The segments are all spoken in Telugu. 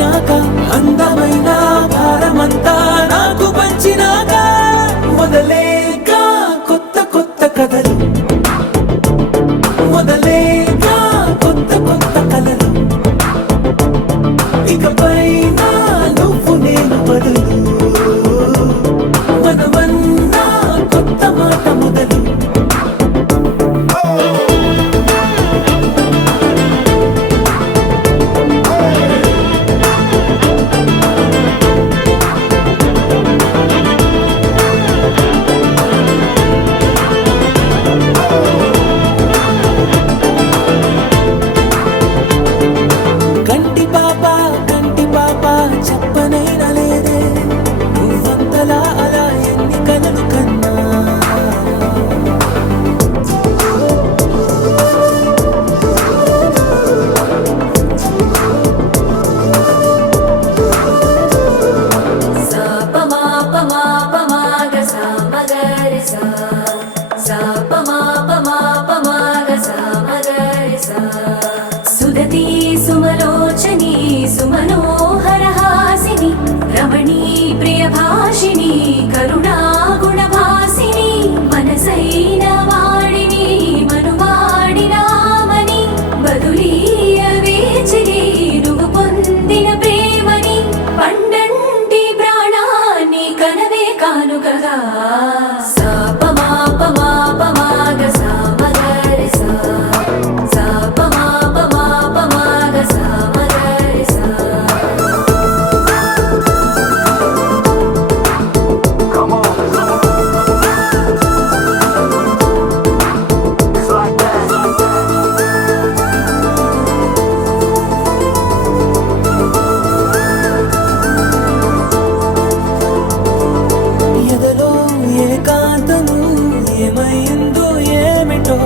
మోసినాక అందమైన భారమంతా నాకు పంచినాక మొదలేగా కొత్త కొత్త కథలు, మొదలేగా కొత్త కొత్త కలలు. ఇకపై నువ్వు నేను బదులు, మనమన్నా కొత్త మాట మొదలు. కంటి పాప చెప్పనైనా లేదే, నువ్వంతలా అలా ఎన్ని కలలు కన్నా. సుదతి సుమలోచని సుమనోహర హాసిని రమణీ ప్రియభాషిణి కరుణా గుణభాసిని మనసైన వాడిని మనువాడినామని బదులీయ వేచిరి నువ్వు పొందిన ప్రేమని పండంటి ప్రాణాన్ని కనవే కానుకగా. ఎదలో ఏకాంతము ఏమైందో ఏమిటో,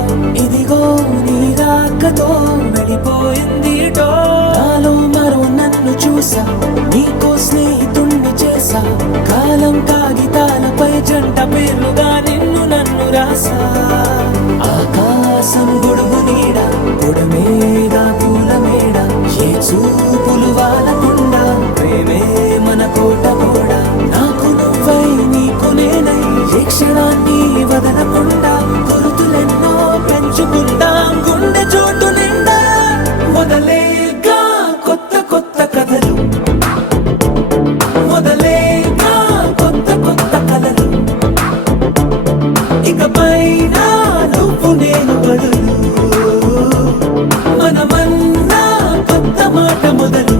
ఇదిగో నీ రాకతో వెళ్ళిపోయిందిటో. నాలో మరో నన్ను చూసా, నీకో స్నేహితుణ్ణి చేసా, కాలం కాగితాలపై జంట పేర్లుగా నిన్ను నన్ను రాసా. ఆకాశం గొడుగు నీడ, గొడమేద పూల మేడ, ఏ చూపులు వాలకుండా ప్రేమే మన కోట గోడ. నాకు నువ్వై నీకు నేనై ఏ క్షణాన్ని వదలకుండా గుర్తులెన్నో పెంచుకుందాం గుండె చోటు నిండా. మొదలేగా కొత్త కొత్త కథలు, మొదలేగా కొత్త కొత్త కలలు. ఇకపై నువ్వు నేను బదులు, మనమన్నా కొత్త మాట మొదలు.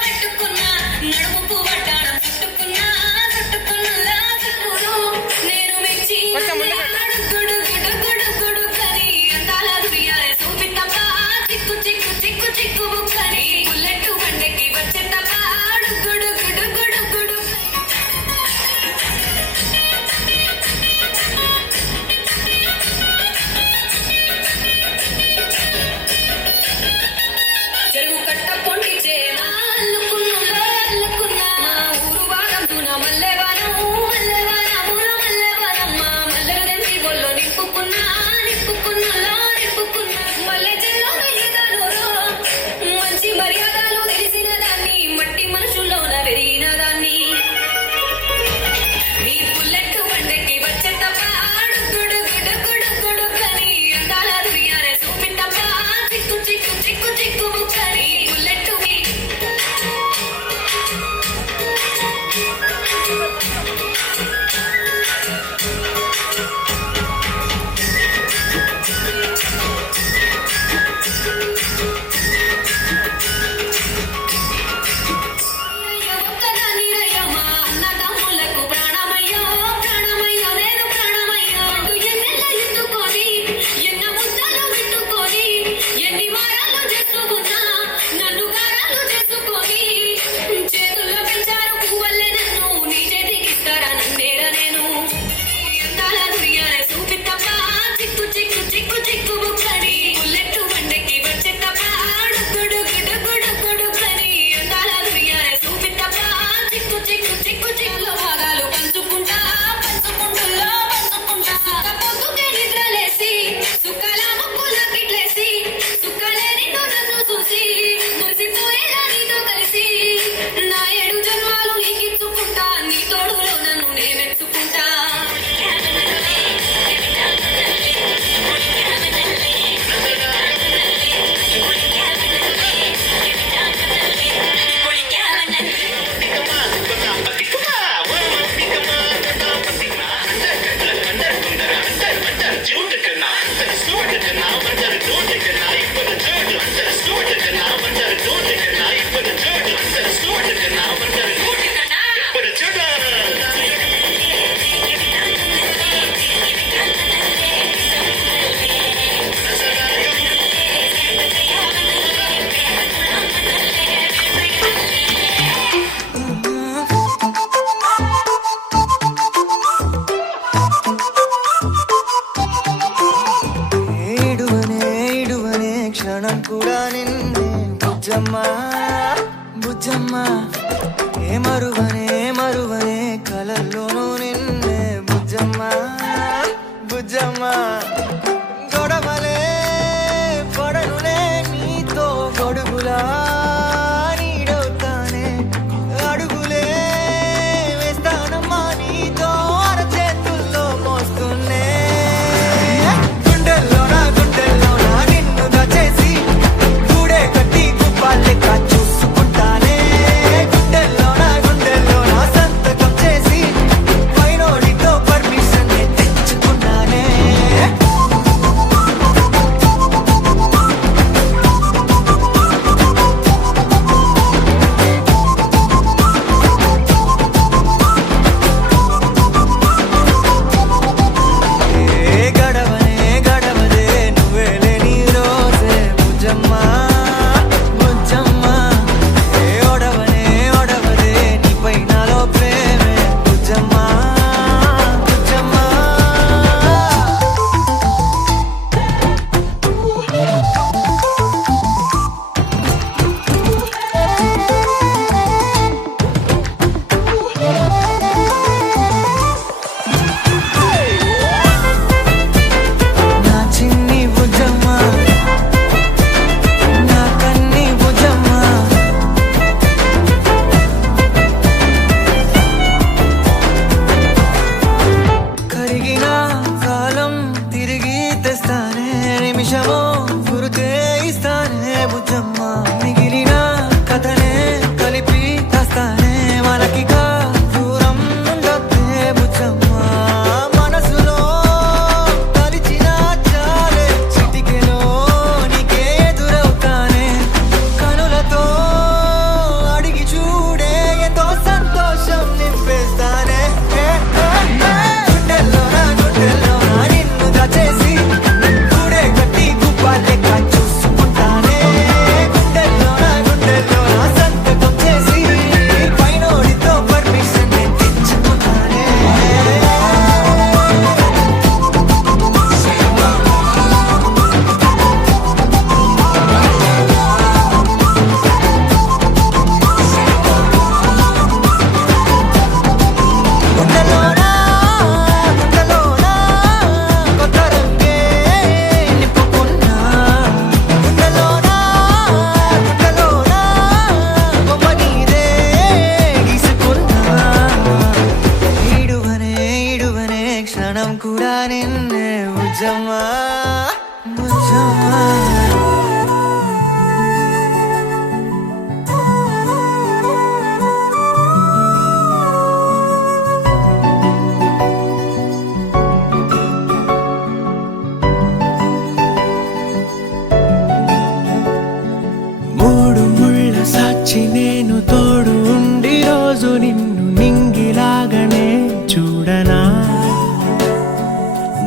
పెట్టుకున్నా నడుముకు వడ్డాణం చుట్టుకున్నా ముజమా ముజమా మూడు ముళ్ళ సాక్షి నేను తోడు ఉండి రోజు నిన్ను నింగిలాగనే చూడనా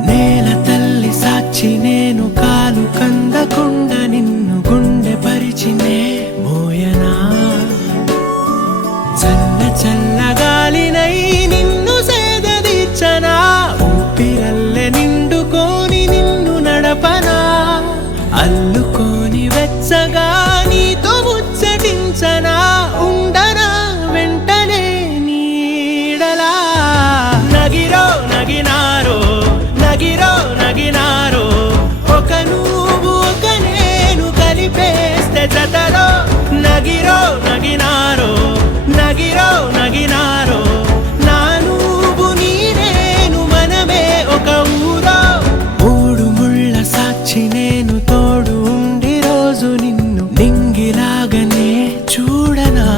నేల తల్లి సాక్షి నేను కాలు కందకుండా నిన్ను గుండె పరిచినే మోయనా చల్ల చల్లగాలినై నిన్ను సేదదీర్చనా ఊపిరల్లె నిండుకోని నిన్ను నడపనా అల్లుకోని వెచ్చగా నీతో ముచ్చటించనా ఉండనా వెంటనే నీడలా నగిరో నగినారో నగిరో నగినారో ఒక నువ్వు ఒక నేను కలిపేస్తే జతలో నగిరో నగినారో నగిరో నగినారో నా నువ్వు నీ నేను మనమే ఒక ఊరో మూడు ముళ్ళ సాక్షి నేను తోడు ఉండి రోజు నిన్ను నింగిలాగనే చూడనా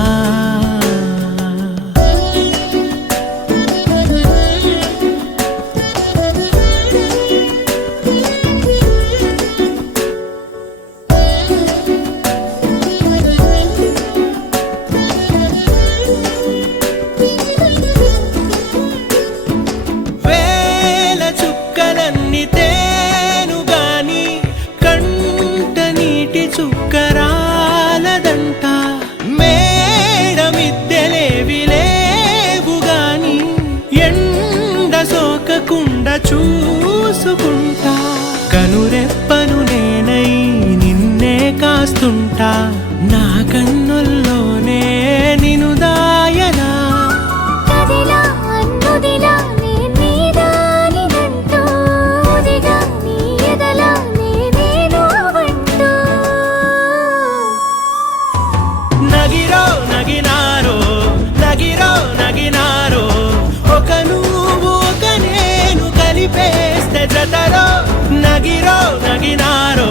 వేల చుక్కలన్నీ తేను గాని కంట నీటి చుక్కరాలదంట మేడ మిద్దెలేవి లేవు గాని ఎండ సోకకుండా చూసుకుంటా కనురెప్పను నేనై నిన్నే కాస్తుంటా నా కన్నుల్లోనే నిను దాయనా కదిలా అన్నుదిలా నీదానిదంటూ ఉదిగా నీ ఎదలా నేనేను వంటూ నగిరో నగినారో నగిరో నగినారో ఒక నువ్వు ఒక నేను కలిపేస్తే జతలో నగిరో నగినారో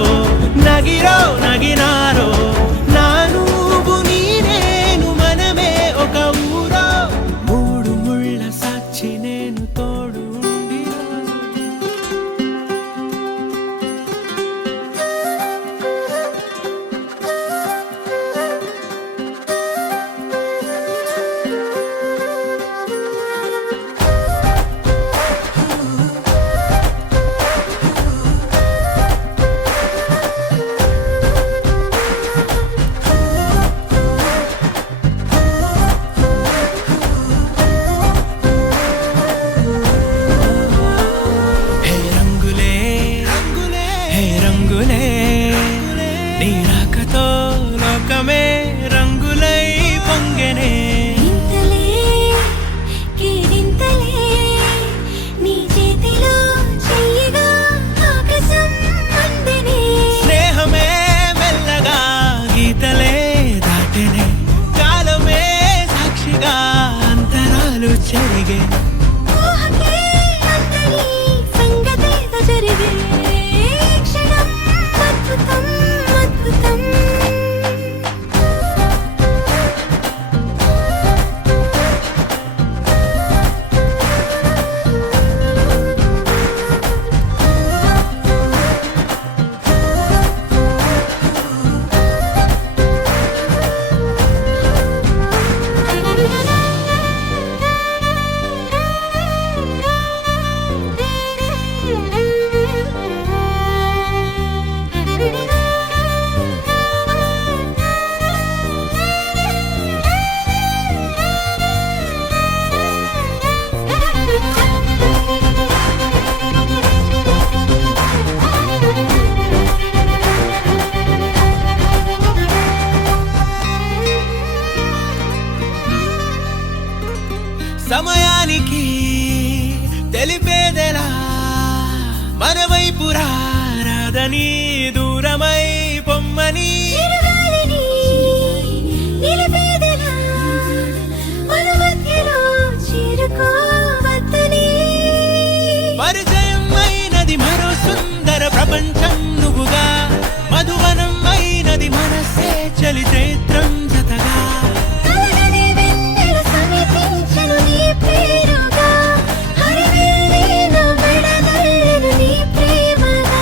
నగిరో నగినారో నా నువ్వు నీ నేను మనమే ఒక ఊరో మూడు ముళ్ళ సాక్షి నేను తోడు ఉండి రోజు హే రంగులే రంగులే హే రంగులే నీ రాకతో లోకమే రంగులై పొంగెనే ఇంతలే కేరింతలే నీ చేతిలో చెయ్యగా ఆకాశం అందనే స్నేహమే మెల్లగా గీతలే దాటెనే కాలమే సాక్షిగా అంతరాలు చెరిగే ఊహకే అంతని సంగతేదో జరిగే క్షణం అద్భుతం అద్భుతం సమయానికి తెలిపేదెలా మన వైపు రాదని దూరమై పొమ్మని చిరుగాలిని నిలిపేదెలా మన మధ్యలో చేరుకోవద్దని పరిచయం అయినది మరో ప్రపంచం నువ్వుగా మధువనం అయినది మనసే చలి చైత్రం జతగా కలగని వెన్నెల సమీపించెను నీ పేరుగా హరివిల్లే నా మెడదల్లెను నీ ప్రేమగా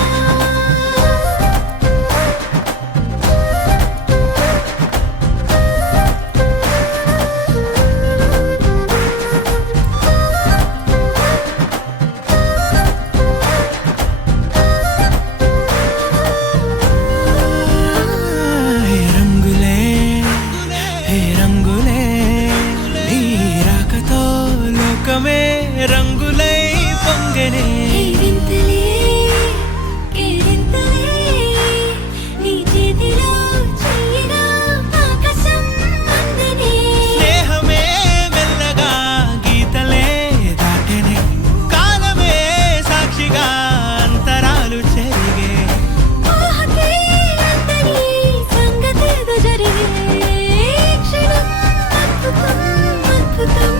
హే రంగులే హే రంగులే నీ రాకతో లోకమే రంగులై పొంగెనే కేరింతలే కేరింతలే నీ చేతిలో చెయ్యిలో ఆకాశం అందనే స్నేహమే మెల్లగా గీతలే దాటెనే కాలమే సాక్షిగా అంతరాలు చెరిగే ఊహకే అందని సంగతేదో జరిగే క్షణం అద్భుతం అద్భుతం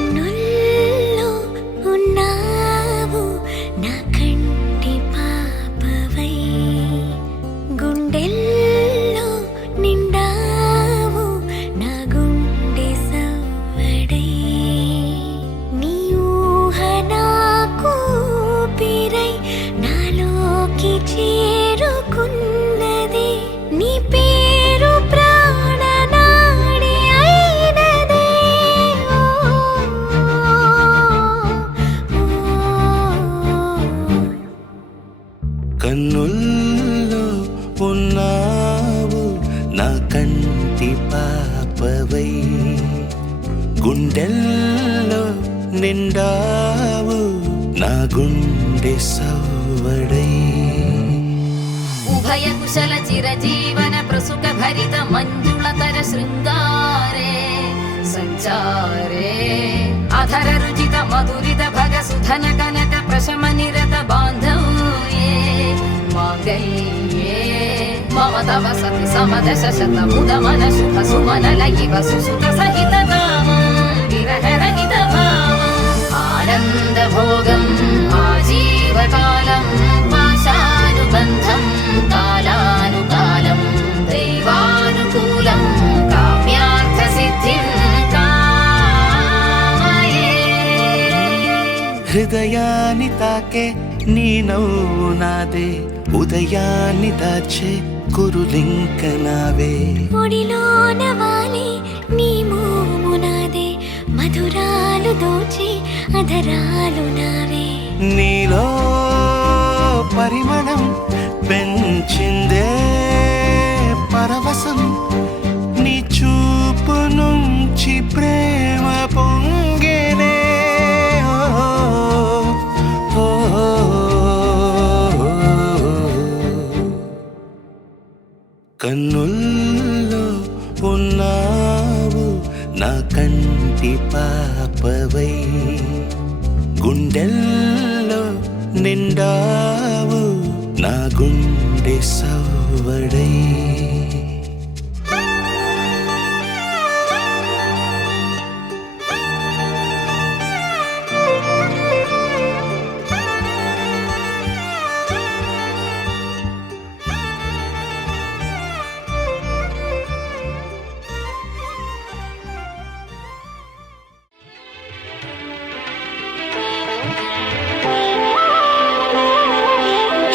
కన్నుల్లో ఉన్నావు నా కంటి పాపవై గుండెల్లో నిండావు నా గుండె సవ్వడై నీ ఊహ నాకు ఊపిరై నాలోకి చేరుకున్నది నీ పేరు ప్రాణనాడి అయినదే కన్నుల్లో ఉన్నావు నా కంటి పాపవై గుండెల్లో నిండావు నా గుండె సవ్వడై ఉభయ కుశల చిరజీవన ప్రసుక భరిత మంజుళతర శృంగారే సంచారే అధర రుచిత మధురిత భగ సుధన కనక ప్రశమ నిరత బాంధవ్యే మాంగళ్యే మమ తవ సతి సమదశ శత ముద మన శుభ సుమన లయివ సుసుత సహిత కామం విరహ రహిత భావం ఆనంద భోగం ఆజీవకాలం పాశానుబంధం కాలానుకాలం దైవానుకూలం కామ్యార్థ సిద్ధిం కామయే హృదయాన్ని తాకే నీ నవ్వు నాదే ఉదయాన్ని దాచే కురులింక నావే ఒడిలోన వాలి నీ మోము నాదే మధురాలు దోచి అధరాలు నావే నీలో పరిమళం పెంచిందే పరవశం నీ చూపు నుంచి ప్రేమ పొంగెనే ఓ, ఓ, ఓ. కన్నుల్లో ఉన్నావు నా కంటి పాపవై గుండెల్లో నిండావు నా గుండె సవ్వడై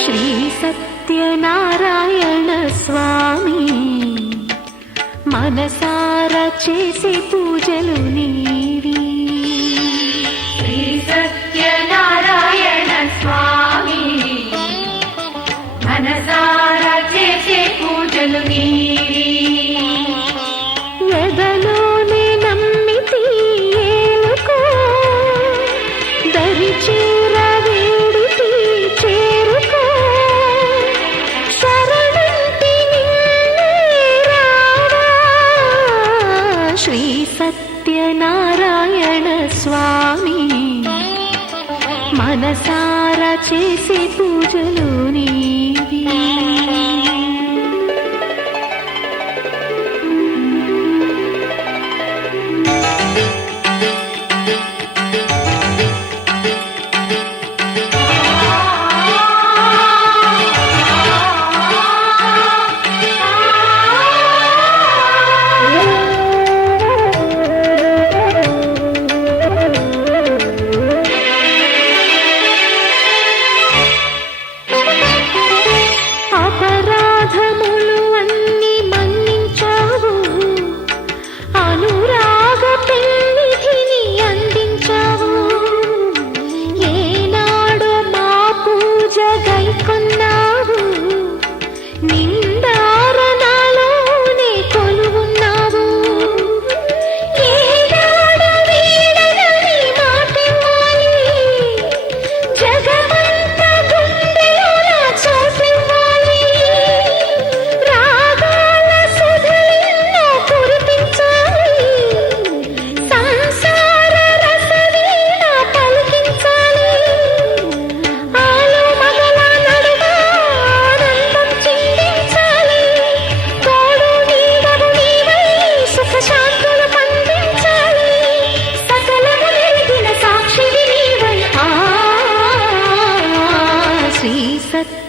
శ్రీ సత్యనారాయణ స్వామి మనసారా చేసే పూజలు నీవి శ్రీ సత్యనారాయణ శ్రీ సత్యనారాయణ స్వామి మనసారా చేసే పూజలు నీవి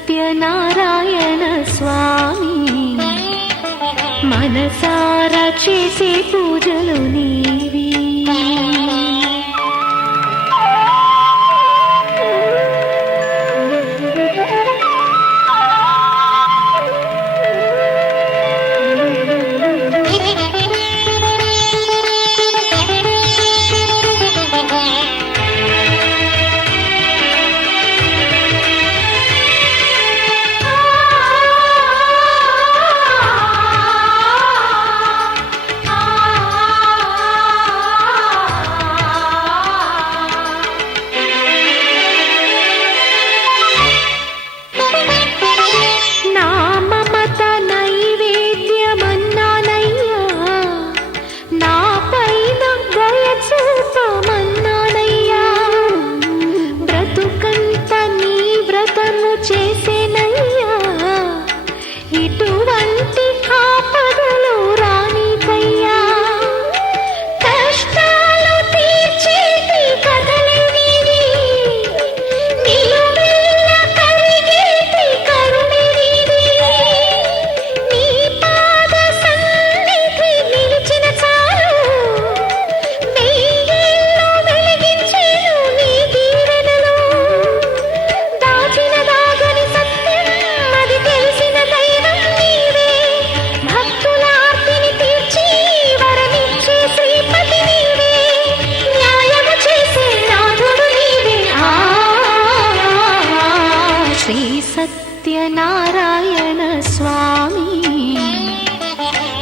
సత్యనారాయణ స్వామి మనసారా చేసే పూజలు నీవి సత్యనారాయణ స్వామి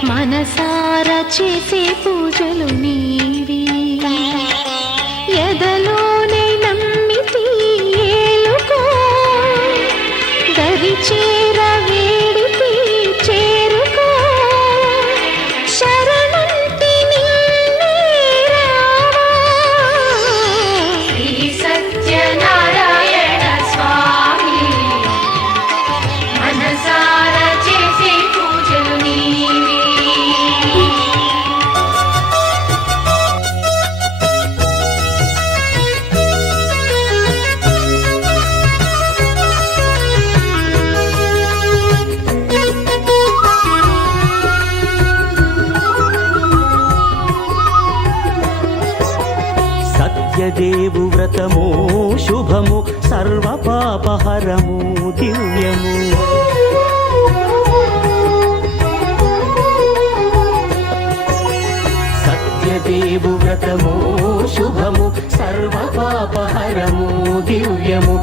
మనసారా చేసే పూజలు నీవి ఎదలోనే నమ్మితి ఏలుకో దరి చేర వేడితి చేరుకో శరణంటి నిన్నే రావా శ్రీ సత్యనారాయణ స్వామి మనసారా చేసే పూజలు నీవి సత్యదేవు వ్రతము శుభము సర్వ పాపహరము దివ్యము సత్యదేవు వ్రతము శుభము సర్వ పాపహరము దివ్యము